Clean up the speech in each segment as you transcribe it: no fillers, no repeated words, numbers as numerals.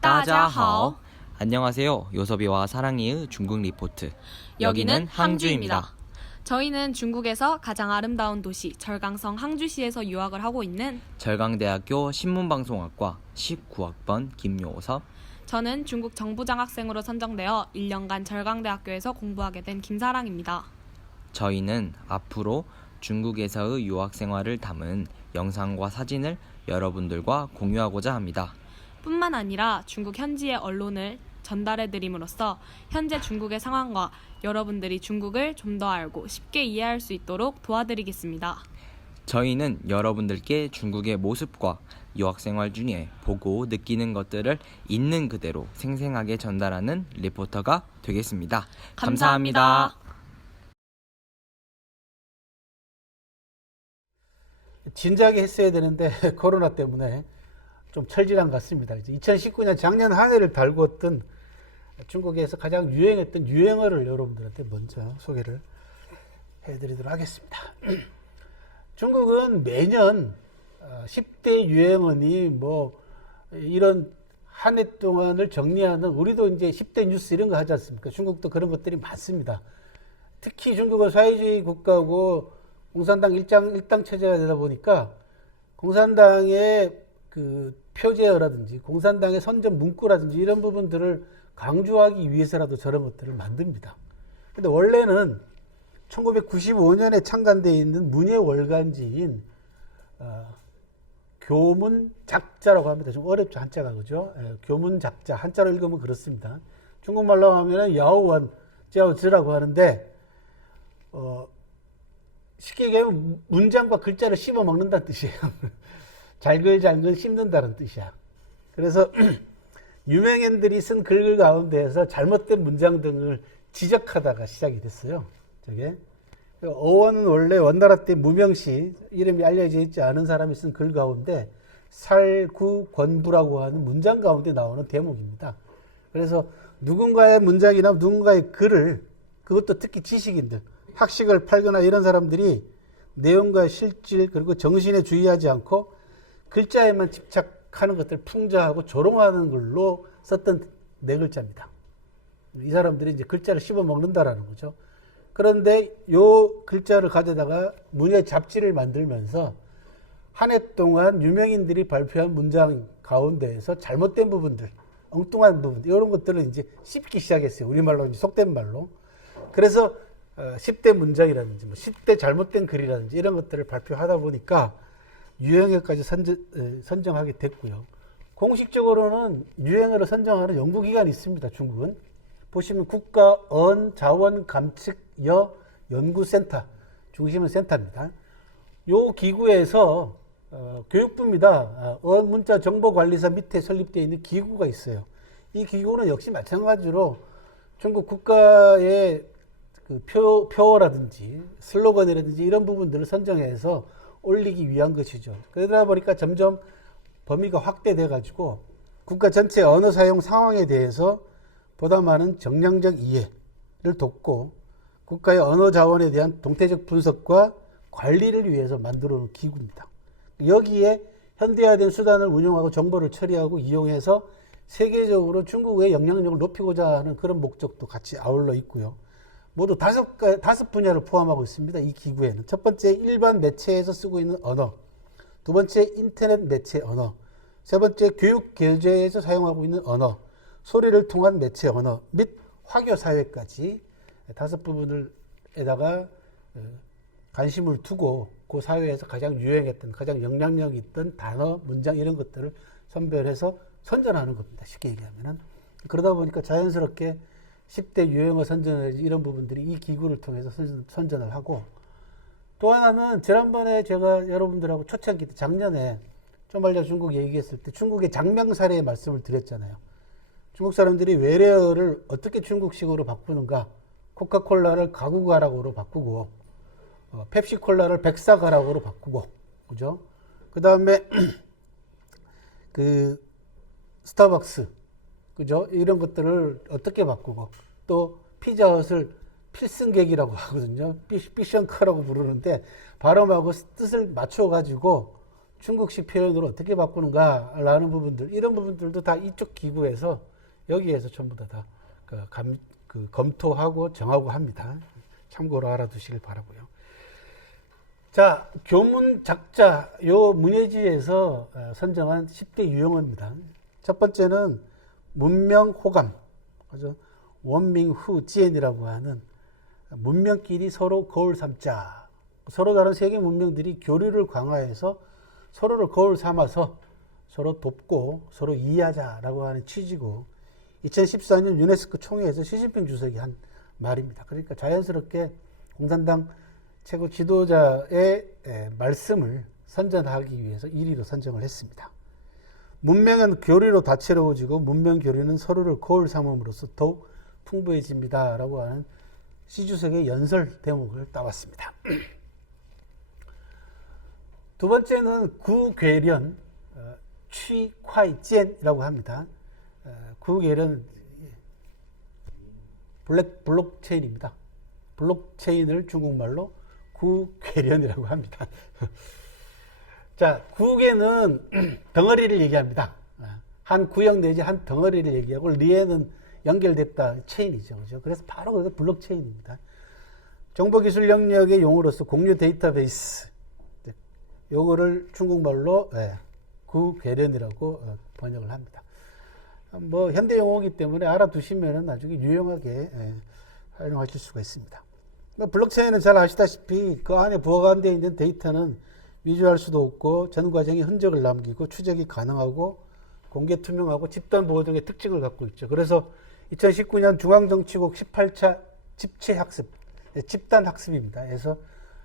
따자하오. 안녕하세요. 요섭이와 사랑이의 중국 리포트. 여기는 항주입니다. 저희는 중국에서 가장 아름다운 도시 절강성 항주시에서 유학을 하고 있는 절강대학교 신문방송학과 19학번 김요섭. 저는 중국 정부장학생으로 선정되어 1년간 절강대학교에서 공부하게 된 김사랑입니다. 저희는 앞으로 중국에서의 유학생활을 담은 영상과 사진을 여러분들과 공유하고자 합니다. 뿐만 아니라 중국 현지의 언론을 전달해드림으로써 현재 중국의 상황과 여러분들이 중국을 좀 더 알고 쉽게 이해할 수 있도록 도와드리겠습니다. 저희는 여러분들께 중국의 모습과 유학생활 중에 보고 느끼는 것들을 있는 그대로 생생하게 전달하는 리포터가 되겠습니다. 감사합니다. 진작에 했어야 되는데 코로나 때문에 좀 철질한 것 같습니다. 2019년 작년 한 해를 달구었던 중국에서 가장 유행했던 유행어를 여러분들한테 먼저 소개를 해드리도록 하겠습니다. 중국은 매년 10대 유행어니 뭐 이런 한 해 동안을 정리하는, 우리도 이제 10대 뉴스 이런 거 하지 않습니까? 중국도 그런 것들이 많습니다. 특히 중국은 사회주의 국가고 공산당 일당 체제가 되다 보니까 공산당의 그 표제어라든지 공산당의 선전 문구라든지 이런 부분들을 강조하기 위해서라도 저런 것들을 만듭니다. 근데 원래는 1995년에 창간되어 있는 문예 월간지인 교문작자라고 합니다. 좀 어렵죠, 한자가. 그죠? 교문작자, 한자로 읽으면 그렇습니다. 중국말로 하면 야오원 짜오즈라고 하는데 쉽게 얘기하면 문장과 글자를 씹어 먹는다는 뜻이에요. 잘글잘글 씹는다는 뜻이야. 그래서 유명인들이 쓴 글 가운데에서 잘못된 문장 등을 지적하다가 시작이 됐어요. 저게 어원은 원래 원나라 때 무명시, 이름이 알려져 있지 않은 사람이 쓴 글 가운데 살구권부라고 하는 문장 가운데 나오는 대목입니다. 그래서 누군가의 문장이나 누군가의 글을, 그것도 특히 지식인들, 학식을 팔거나 이런 사람들이 내용과 실질 그리고 정신에 주의하지 않고 글자에만 집착하는 것들을 풍자하고 조롱하는 걸로 썼던 네 글자입니다. 이 사람들이 이제 글자를 씹어 먹는다라는 거죠. 그런데 요 글자를 가져다가 문예 잡지를 만들면서 한 해 동안 유명인들이 발표한 문장 가운데에서 잘못된 부분들, 엉뚱한 부분들, 이런 것들을 이제 씹기 시작했어요. 우리말로 이제 속된 말로. 그래서 10대 문장이라든지 뭐 10대 잘못된 글이라든지 이런 것들을 발표하다 보니까 유행어까지 선정하게 됐고요. 공식적으로는 유행어를 선정하는 연구기관이 있습니다. 중국은. 보시면 국가언자원감측여 연구센터, 중심은 센터입니다. 이 기구에서 교육부입니다. 언문자정보관리사 밑에 설립되어 있는 기구가 있어요. 이 기구는 역시 마찬가지로 중국 국가의 그 표어라든지 슬로건이라든지 이런 부분들을 선정해서 올리기 위한 것이죠. 그러다 보니까 점점 범위가 확대돼 가지고 국가 전체 언어 사용 상황에 대해서 보다 많은 정량적 이해를 돕고 국가의 언어 자원에 대한 동태적 분석과 관리를 위해서 만들어 놓은 기구입니다. 여기에 현대화된 수단을 운용하고 정보를 처리하고 이용해서 세계적으로 중국의 영향력을 높이고자 하는 그런 목적도 같이 아울러 있고요. 모두 다섯 분야를 포함하고 있습니다. 이 기구에는. 첫 번째, 일반 매체에서 쓰고 있는 언어. 두 번째, 인터넷 매체 언어. 세 번째, 교육 교재에서 사용하고 있는 언어. 소리를 통한 매체 언어 및 화교 사회까지 다섯 부분에다가 관심을 두고 그 사회에서 가장 유행했던, 가장 영향력 있던 단어, 문장 이런 것들을 선별해서 선전하는 겁니다. 쉽게 얘기하면은. 그러다 보니까 자연스럽게 10대 유행어 선전 이런 부분들이 이 기구를 통해서 선전을 하고, 또 하나는 지난번에 제가 여러분들하고 초창기 때 작년에 좀 중국 얘기했을 때 중국의 장명 사례의 말씀을 드렸잖아요. 중국 사람들이 외래어를 어떻게 중국식으로 바꾸는가. 코카콜라를 가구가락으로 바꾸고 펩시콜라를 백사가락으로 바꾸고, 그죠? 그 다음에 그 스타벅스, 그죠? 이런 것들을 어떻게 바꾸고, 또 피자헛을 필승객이라고 하거든요. 피션커라고 부르는데 발음하고 뜻을 맞춰가지고 중국식 표현으로 어떻게 바꾸는가라는 부분들, 이런 부분들도 다 이쪽 기구에서 여기에서 전부 다 검토하고 정하고 합니다. 참고로 알아두시길 바라고요. 자, 교문 작자, 요 문예지에서 선정한 10대 유형어입니다. 첫 번째는 문명 호감, 원밍후 지엔이라고 하는 문명끼리 서로 거울 삼자. 서로 다른 세계 문명들이 교류를 강화해서 서로를 거울 삼아서 서로 돕고 서로 이해하자라고 하는 취지고, 2014년 유네스코 총회에서 시진핑 주석이 한 말입니다. 그러니까 자연스럽게 공산당 최고 지도자의 말씀을 선전하기 위해서 1위로 선정을 했습니다. 문명은 교류로 다채로워지고 문명 교류는 서로를 거울 삼음으로써 더욱 풍부해집니다. 라고 하는 시 주석의 연설 대목을 따왔습니다. 두 번째는 구궤련, 취콰이젠이라고 합니다. 구궤련, 블록체인입니다. 블록체인을 중국말로 구궤련이라고 합니다. 자, 구궤는 덩어리를 얘기합니다. 한 구역 내지 한 덩어리를 얘기하고, 리에는 연결됐다, 체인이죠. 그죠? 그래서 바로 그게 블록체인입니다. 정보기술 영역의 용어로서 공유 데이터베이스, 요거를 중국말로 구궤련이라고 번역을 합니다. 뭐 현대 용어이기 때문에 알아두시면 나중에 유용하게 활용하실 수가 있습니다. 블록체인은 잘 아시다시피 그 안에 보관되어 있는 데이터는 위조할 수도 없고 전 과정에 흔적을 남기고 추적이 가능하고 공개 투명하고 집단 보호 등의 특징을 갖고 있죠. 그래서 2019년 중앙정치국 18차 집체학습, 집단 학습입니다. 그래서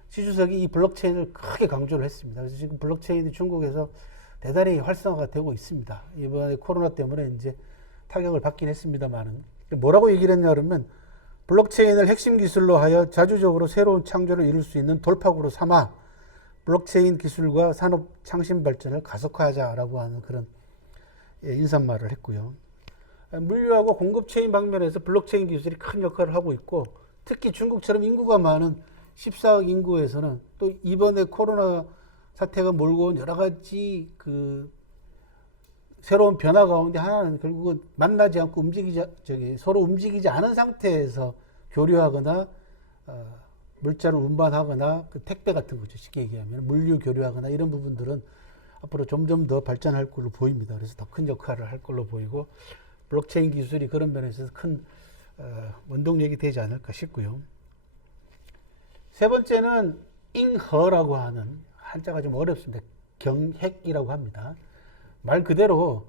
시 주석이 이 블록체인을 크게 강조를 했습니다. 그래서 지금 블록체인이 중국에서 대단히 활성화가 되고 있습니다. 이번에 코로나 때문에 이제 타격을 받긴 했습니다만은, 뭐라고 얘기를 했냐 그러면, 블록체인을 핵심 기술로 하여 자주적으로 새로운 창조를 이룰 수 있는 돌파구로 삼아 블록체인 기술과 산업 창신 발전을 가속화하자라고 하는 그런 인사말을 했고요. 물류하고 공급 체인 방면에서 블록체인 기술이 큰 역할을 하고 있고, 특히 중국처럼 인구가 많은 14억 인구에서는 또 이번에 코로나 사태가 몰고 온 여러 가지 새로운 변화 가운데 하나는 결국은 만나지 않고 서로 움직이지 않은 상태에서 교류하거나 물자를 운반하거나 택배 같은 거죠. 쉽게 얘기하면 물류 교류하거나 이런 부분들은 앞으로 점점 더 발전할 걸로 보입니다. 그래서 더 큰 역할을 할 걸로 보이고, 블록체인 기술이 그런 면에서 큰 원동력이 되지 않을까 싶고요. 세 번째는 잉허라고 하는, 한자가 좀 어렵습니다. 경핵이라고 합니다. 말 그대로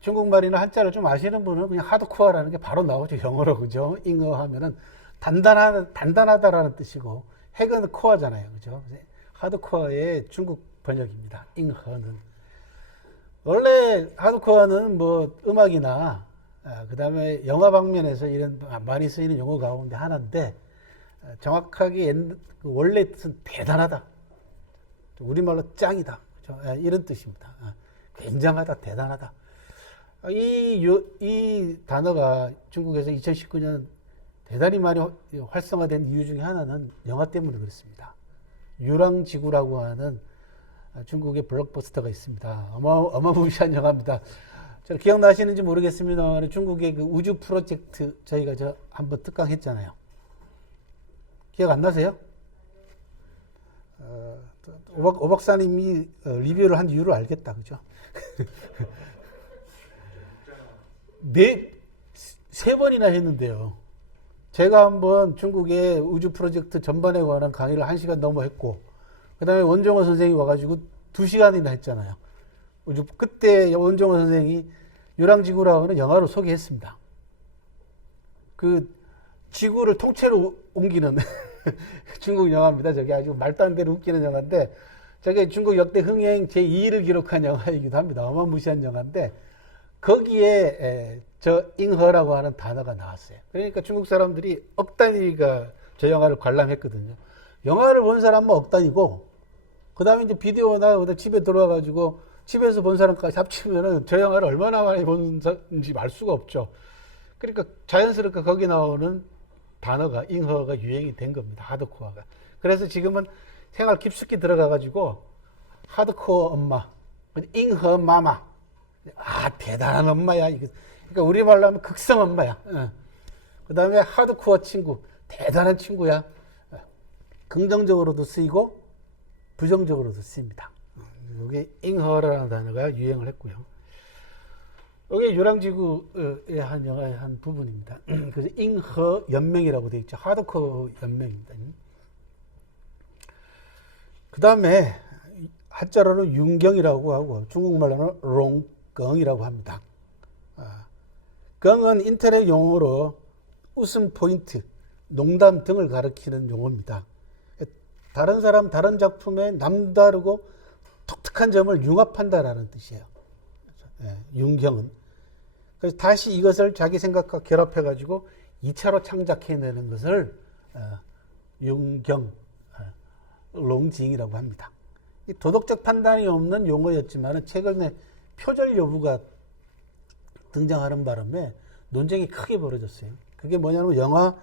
중국말이나 한자를 좀 아시는 분은 그냥 하드코어라는 게 바로 나오죠. 영어로. 그죠? 잉어 하면은 단단하다라는 뜻이고, 핵은 코어잖아요. 그죠? 하드코어의 중국 번역입니다. 잉허는. 원래 하드코어는 뭐 음악이나 그 다음에 영화 방면에서 이런 많이 쓰이는 용어 가운데 하나인데, 정확하게 원래 뜻은 대단하다. 우리말로 짱이다. 그렇죠? 이런 뜻입니다. 굉장하다, 대단하다. 이 단어가 중국에서 2019년 대단히 많이 활성화된 이유 중에 하나는 영화 때문에 그렇습니다. 유랑지구라고 하는 중국의 블록버스터가 있습니다. 어마무시한 영화입니다. 기억나시는지 모르겠습니다만 중국의 그 우주 프로젝트 저희가 한번 특강했잖아요. 기억 안 나세요? 오 박사님이 리뷰를 한 이유를 알겠다. 그죠? 세 번이나 했는데요. 제가 한번 중국의 우주 프로젝트 전반에 관한 강의를 1시간 넘어 했고, 그 다음에 원종호 선생이 와가지고 2시간이나 했잖아요. 그때 원종호 선생이 유랑지구라고 하는 영화로 소개했습니다. 그 지구를 통째로 옮기는 중국 영화입니다. 저게 아주 말도 안 되는 웃기는 영화인데, 저게 중국 역대 흥행 제2위를 기록한 영화이기도 합니다. 어마무시한 영화인데, 거기에 저 잉허라고 하는 단어가 나왔어요. 그러니까 중국 사람들이 억 단위가 저 영화를 관람했거든요. 영화를 본 사람은 억 단위고, 그 다음에 이제 비디오나 집에 들어와가지고 집에서 본 사람까지 합치면은 저 영화를 얼마나 많이 본지 알 수가 없죠. 그러니까 자연스럽게 거기 나오는 단어가, 잉허가 유행이 된 겁니다. 하드코어가. 그래서 지금은 생활 깊숙이 들어가가지고 하드코어 엄마, 잉허 마마. 아, 대단한 엄마야. 그러니까 우리말로 하면 극성 엄마야. 그 다음에 하드코어 친구, 대단한 친구야. 긍정적으로도 쓰이고 부정적으로도 쓰입니다. 이게 잉허라는 단어가 유행을 했고요. 이게 유랑지구의 한 영화의 한 부분입니다. 그래서 잉허 연맹이라고 되어 있죠. 하드코어 연맹입니다. 그 다음에 한자로는 윤경이라고 하고 중국말로는 롱耿이라고 합니다.耿은 인터넷 용어로 웃음 포인트, 농담 등을 가리키는 용어입니다. 다른 사람, 다른 작품에 남다르고 독특한 점을 융합한다라는 뜻이에요. 윤경은. 그래서 다시 이것을 자기 생각과 결합해가지고 2차로 창작해내는 것을 윤경, 롱징이라고 합니다. 이 도덕적 판단이 없는 용어였지만 최근에 표절 여부가 등장하는 바람에 논쟁이 크게 벌어졌어요. 그게 뭐냐면 영화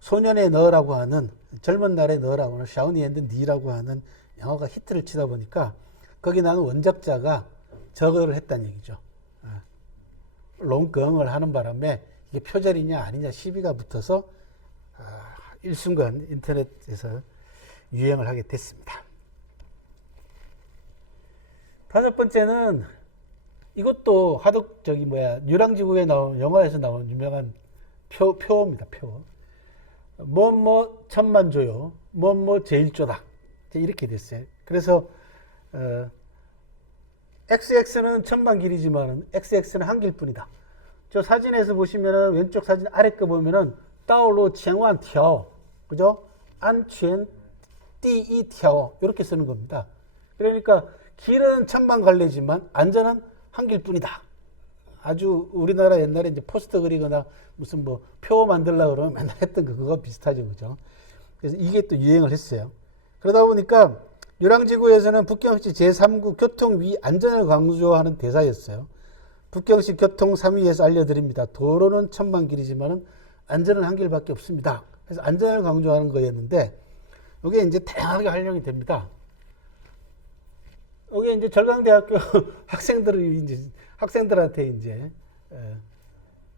소년의 너라고 하는 젊은 날의 너라고 하는 샤우니 앤드 니라고 하는 영화가 히트를 치다 보니까 거기 나는 원작자가 저거를 했다는 얘기죠. 롱耿을 하는 바람에 이게 표절이냐 아니냐 시비가 붙어서 일순간 인터넷에서 유행을 하게 됐습니다. 다섯 번째는 이것도 유랑지구에 나온 영화에서 나온 유명한 표어입니다. 표. 뭐뭐 천만조요. 뭐뭐 제일조다. 이렇게 됐어요. 그래서 XX는 천만 길이지만 XX는 한 길뿐이다. 저 사진에서 보시면은 왼쪽 사진 아래 거 보면은 다오로 쟁완 튀어, 그죠? 안全第一条이렇게 쓰는 겁니다. 그러니까 길은 천만 갈래지만 안전은 한 길뿐이다. 아주 우리나라 옛날에 이제 포스터 그리거나 무슨 뭐 표 만들려고 그러면 맨날 했던 그거 비슷하죠, 그죠? 그래서 이게 또 유행을 했어요. 그러다 보니까 유랑지구에서는 북경시 제3구 교통위 안전을 강조하는 대사였어요. 북경시 교통 3위에서 알려드립니다. 도로는 천만 길이지만 안전은 한 길밖에 없습니다. 그래서 안전을 강조하는 거였는데 이게 이제 다양하게 활용이 됩니다. 이게 이제 절강대학교 학생들한테 이제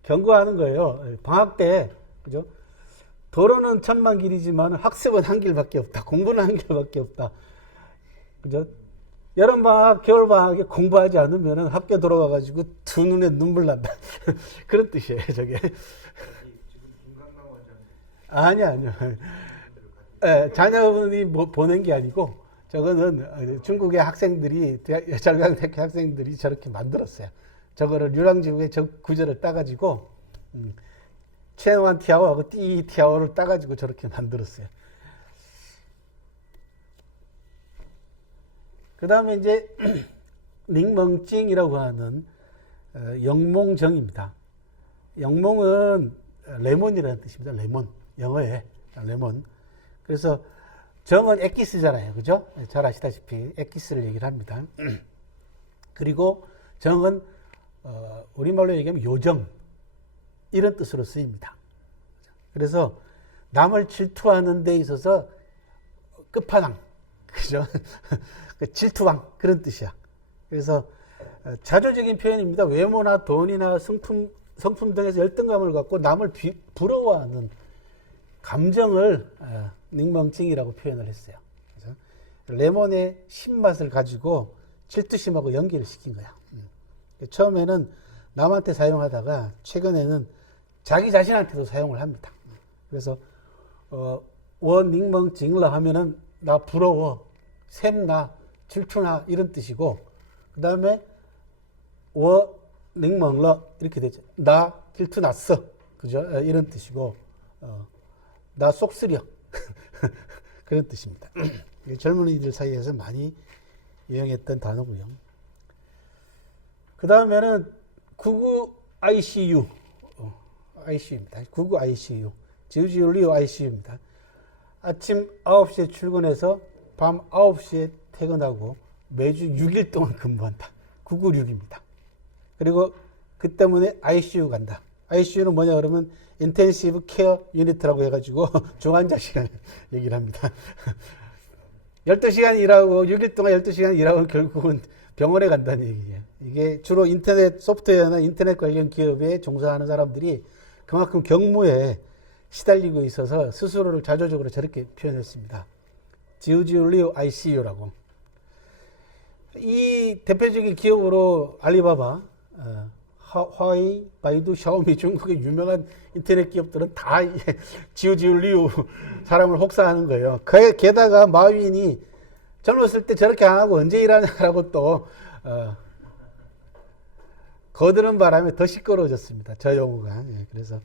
경고하는 거예요. 방학 때, 그죠? 도로는 천만 길이지만 학습은 한 길밖에 없다. 공부는 한 길밖에 없다. 그죠? 여름방학, 겨울방학에 공부하지 않으면 학교 돌아와가지고 두 눈에 눈물 난다. 그런 뜻이에요, 저게. 아니요. 자녀분이 보낸 게 아니고, 저거는 중국의 학생들이, 절강대학교 학생들이 저렇게 만들었어요. 저거를 유랑지구의 저 구절을 따가지고, 체완 티아오하고 띠 티아오를 따가지고 저렇게 만들었어요. 그 다음에 이제 닝멍찡이라고 하는 영몽정입니다. 영몽은 레몬이라는 뜻입니다. 레몬. 영어에 레몬. 그래서 정은 엑기스잖아요. 그죠? 잘 아시다시피 엑기스를 얘기를 합니다. 그리고 정은 우리말로 얘기하면 요정 이런 뜻으로 쓰입니다. 그래서 남을 질투하는 데 있어서 끝판왕. 그죠? 질투왕 그런 뜻이야. 그래서 자조적인 표현입니다. 외모나 돈이나 성품 등에서 열등감을 갖고 남을 부러워하는 감정을 닝멍찡이라고 표현을 했어요. 그래서 레몬의 신맛을 가지고 질투심하고 연결을 시킨 거야. 처음에는 남한테 사용하다가 최근에는 자기 자신한테도 사용을 합니다. 그래서 원 닝멍찡러 하면은 나 부러워, 샘나, 질투나 이런 뜻이고, 그 다음에 워 닝멍러 이렇게 되죠. 나 질투 났어, 그죠? 이런 뜻이고, 나 쏙쓰려 그런 뜻입니다. 젊은이들 사이에서 많이 유행했던 단어고요. 그 다음에는 구구 ICU, ICU입니다. 구구 ICU, 지우지울리오 ICU입니다. 아침 9시에 출근해서 밤 9시에 퇴근하고 매주 6일 동안 근무한다. 996입니다. 그리고 그 때문에 ICU 간다. ICU는 뭐냐 그러면 인텐시브 케어 유니트라고 해가지고 중환자실 얘기를 합니다. 12시간 일하고 6일 동안 12시간 일하고 결국은 병원에 간다는 얘기예요. 이게 주로 인터넷 소프트웨어나 인터넷 관련 기업에 종사하는 사람들이 그만큼 경무에 시달리고 있어서 스스로를 자조적으로 저렇게 표현했습니다. 지우지울리우 ICU라고. 이 대표적인 기업으로 알리바바, 화웨이, 바이두, 샤오미 중국의 유명한 인터넷 기업들은 다 지우지울리우 사람을 혹사하는 거예요. 게다가 마윈이 젊었을 때 저렇게 안 하고 언제 일하냐라고 또 거드는 바람에 더 시끄러워졌습니다. 저 용어가. 그래서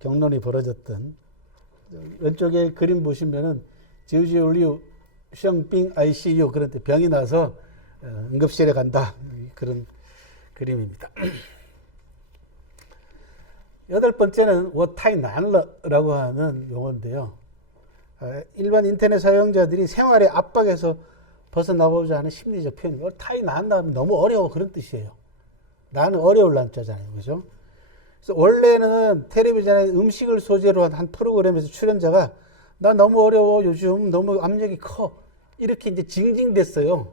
경론이 벌어졌던 왼쪽에 그림 보시면은 지우지울리우 샹빙 ICU 그런데 병이 나서 응급실에 간다 그런 그림입니다. 여덟 번째는 워타이난러라고 하는 용어인데요. 일반 인터넷 사용자들이 생활의 압박에서 벗어나고자 하는 심리적 표현이고 타이난러 하면 너무 어려워 그런 뜻이에요. 나는 어려울 난자잖아요. 그죠? 그래서 원래는 텔레비전에 음식을 소재로 한 프로그램에서 출연자가 나 너무 어려워 요즘 너무 압력이 커 이렇게 이제 징징댔어요.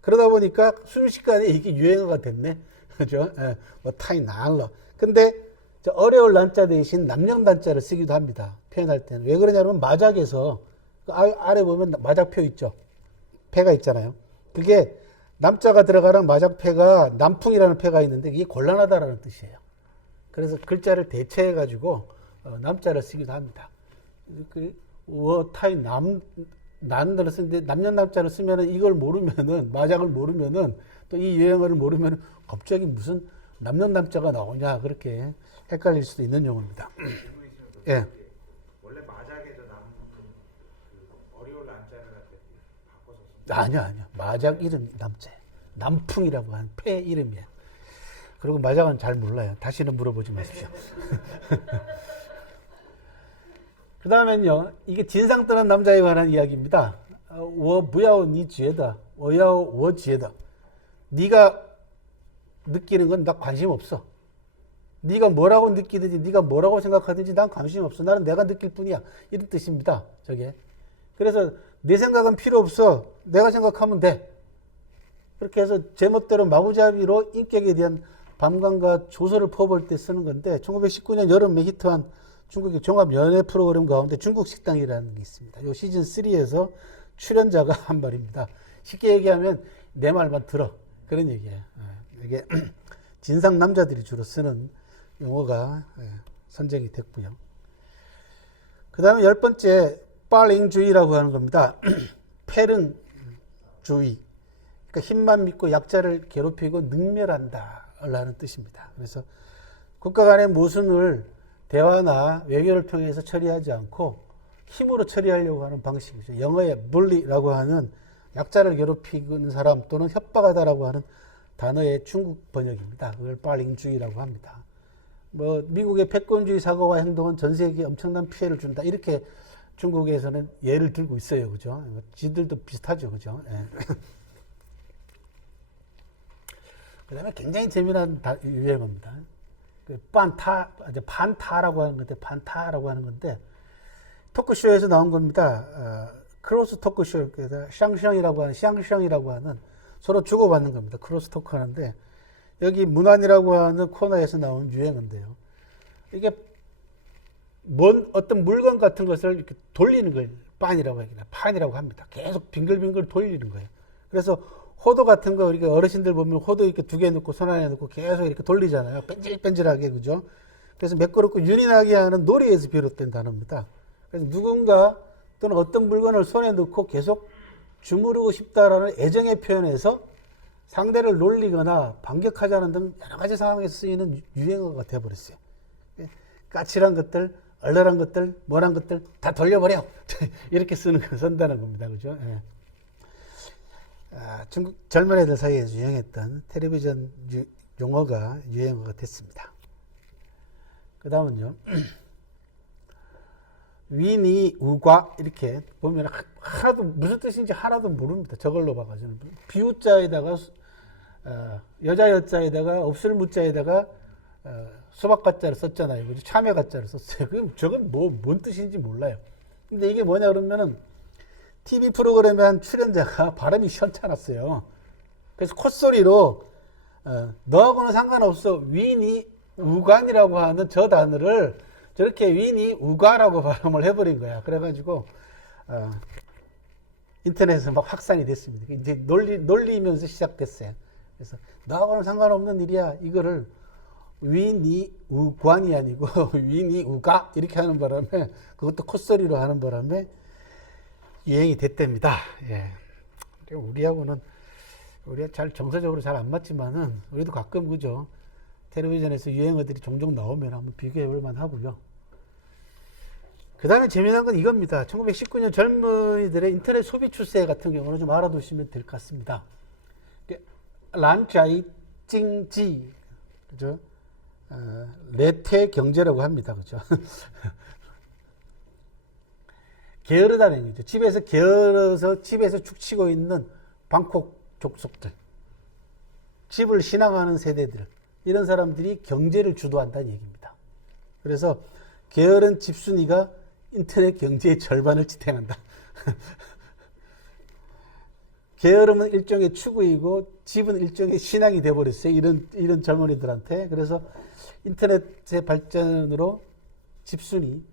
그러다 보니까 순식간에 이게 유행어가 됐네. 그죠? 타이난러. 근데 어려울 난자 대신 남령 난자를 쓰기도 합니다. 표현할 때는. 왜 그러냐면 마작에서 그 아래 보면 마작표 있죠. 패가 있잖아요. 그게 남자가 들어가는 마작패가 남풍이라는 패가 있는데 이게 곤란하다라는 뜻이에요. 그래서 글자를 대체해 가지고 남자를 쓰기도 합니다. 타이 난을 쓰는데 남녀 남자를 쓰면은 이걸 모르면은 마작을 모르면은 또 이 유행어를 모르면은 갑자기 무슨 남녀 남자가 나오냐 그렇게 헷갈릴 수도 있는 용어입니다. 예. 원래 마작에서 어려울 난자를 바꿔서 아니야. 마작 이름 남자예요. 남풍이라고 하는 패 이름이에요. 그리고 마작은 잘 몰라요. 다시는 물어보지 마십시오. 그 다음엔요, 이게 진상 떠는 남자에 관한 이야기입니다. 我不要你觉得我要我觉得 네가 느끼는 건 나 관심 없어. 네가 뭐라고 느끼든지 네가 뭐라고 생각하든지 난 관심 없어. 나는 내가 느낄 뿐이야. 이런 뜻입니다. 저게. 그래서 내 생각은 필요 없어. 내가 생각하면 돼. 그렇게 해서 제멋대로 마구잡이로 인격에 대한 반감과 조소를 퍼부을 때 쓰는 건데 1919년 여름에 히트한 중국의 종합 연애 프로그램 가운데 중국 식당이라는 게 있습니다. 이 시즌 3에서 출연자가 한 말입니다. 쉽게 얘기하면 내 말만 들어. 그런 얘기예요. 이게 진상 남자들이 주로 쓰는 용어가 선정이 됐고요. 그 다음에 10번째 빠링주의라고 하는 겁니다. 패릉주의. 그러니까 힘만 믿고 약자를 괴롭히고 능멸한다 라는 뜻입니다. 그래서 국가 간의 모순을 대화나 외교를 통해서 처리하지 않고 힘으로 처리하려고 하는 방식이죠. 영어의 bully라고 하는 약자를 괴롭히는 사람 또는 협박하다라고 하는 단어의 중국 번역입니다. 그걸 빠링주의라고 합니다. 뭐 미국의 패권주의 사고와 행동은 전 세계에 엄청난 피해를 준다. 이렇게 중국에서는 예를 들고 있어요. 그죠? 지들도 비슷하죠. 그죠? 예. 그 다음에 굉장히 재미난 유행어입니다. 판타라고 하는 건데, 판타라고 하는 건데, 토크쇼에서 나온 겁니다. 크로스 토크쇼, 샹샹이라고 하는, 서로 주고받는 겁니다. 크로스 토크 하는데, 여기 문안이라고 하는 코너에서 나온 유행어인데요. 이게 어떤 물건 같은 것을 이렇게 돌리는 걸 판이라고 합니다. 계속 빙글빙글 돌리는 거예요. 그래서 호도 같은 거 우리가 어르신들 보면 호도 이렇게 두 개 넣고 손 안에 넣고 계속 이렇게 돌리잖아요. 뺀질뺀질하게 그죠? 그래서 매끄럽고 윤이 나게 하는 놀이에서 비롯된 단어입니다. 그래서 누군가 또는 어떤 물건을 손에 넣고 계속 주무르고 싶다라는 애정의 표현에서 상대를 놀리거나 반격하자는 등 여러 가지 상황에서 쓰이는 유행어가 되어버렸어요. 까칠한 것들, 얼얼한 것들, 뭐란 것들 다 돌려버려. 이렇게 쓴다는 겁니다. 그죠? 예. 중국 젊은 애들 사이에서 유행했던 텔레비전 용어가 유행어가 됐습니다. 그 다음은요. 위니 우과 이렇게 보면 하나도 무슨 뜻인지 하나도 모릅니다. 저걸로 봐가지고 비우자에다가 여자 여자에다가 없을 무자에다가 수박 가짜를 썼잖아요. 참외 가짜를 썼어요. 그럼 저건 뭔 뜻인지 몰라요. 근데 이게 뭐냐 그러면은 TV 프로그램의 한 출연자가 발음이 시원찮았어요. 그래서 콧소리로 너하고는 상관없어 위니 우간이라고 하는 저 단어를 저렇게 위니 우가라고 발음을 해버린 거야. 그래가지고 인터넷에서 막 확산이 됐습니다. 이제 놀리면서 시작됐어요. 그래서 너하고는 상관없는 일이야. 이거를 위니 우관이 아니고 위니 우가 이렇게 하는 바람에, 그것도 콧소리로 하는 바람에 유행이 됐답니다. 예. 우리하고는 우리가 정서적으로 잘 안 맞지만은 우리도 가끔 그죠. 텔레비전에서 유행어들이 종종 나오면 한번 비교해 볼 만하고요. 그 다음에 재미난 건 이겁니다. 1919년 젊은이들의 인터넷 소비 추세 같은 경우는 좀 알아두시면 될 것 같습니다. 란짜이 찡지, 그죠? 레퇴 경제라고 합니다. 그죠? 게으르다는 얘기죠. 집에서 게을러서 집에서 축치고 있는 방콕 족속들, 집을 신앙하는 세대들, 이런 사람들이 경제를 주도한다는 얘기입니다. 그래서 게으른 집순이가 인터넷 경제의 절반을 지탱한다. 게으름은 일종의 추구이고 집은 일종의 신앙이 되어버렸어요. 이런 젊은이들한테. 그래서 인터넷의 발전으로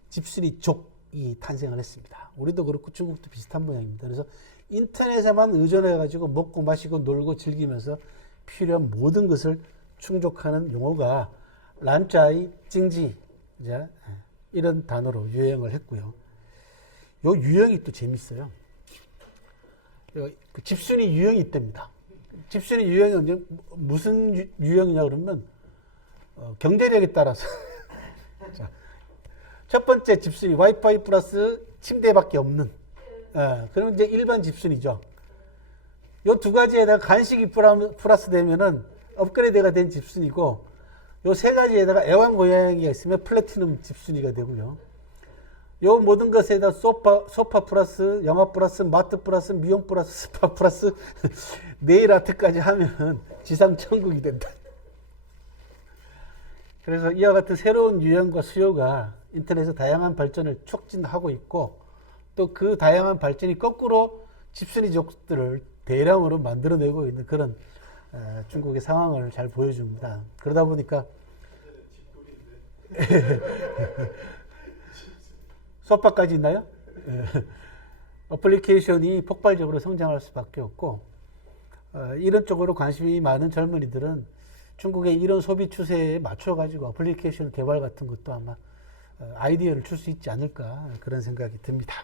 집순이족이 탄생을 했습니다. 우리도 그렇고 중국도 비슷한 모양입니다. 그래서 인터넷에만 의존해가지고 먹고 마시고 놀고 즐기면서 필요한 모든 것을 충족하는 용어가 란짜이 찡지, 이런 단어로 유행을 했고요. 요 유형이 또 재밌어요. 그 집순이 유형이 있답니다. 집순이 유형은 무슨 유형이냐 그러면 경제력에 따라서 자, 첫 번째 집순이 와이파이 플러스 침대밖에 없는, 그러면 이제 일반 집순이죠. 요 두 가지에다가 간식이 플러스 되면은 업그레이드가 된 집순이고, 요 세 가지에다가 애완고양이가 있으면 플래티넘 집순이가 되고요. 요 모든 것에다 소파 플러스 영화 플러스 마트 플러스 미용 플러스 스파 플러스 네일 아트까지 하면 지상 천국이 된다. 그래서 이와 같은 새로운 유형과 수요가 인터넷의 다양한 발전을 촉진하고 있고, 또 그 다양한 발전이 거꾸로 집순이족들을 대량으로 만들어내고 있는 그런 중국의 상황을 잘 보여줍니다. 그러다 보니까 소파까지 있나요? 어플리케이션이 폭발적으로 성장할 수밖에 없고, 이런 쪽으로 관심이 많은 젊은이들은 중국의 이런 소비 추세에 맞춰가지고 어플리케이션 개발 같은 것도 아마 아이디어를 줄 수 있지 않을까, 그런 생각이 듭니다.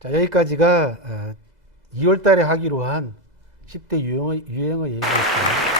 자, 여기까지가 2월 달에 하기로 한 10대 유행어 얘기였습니다.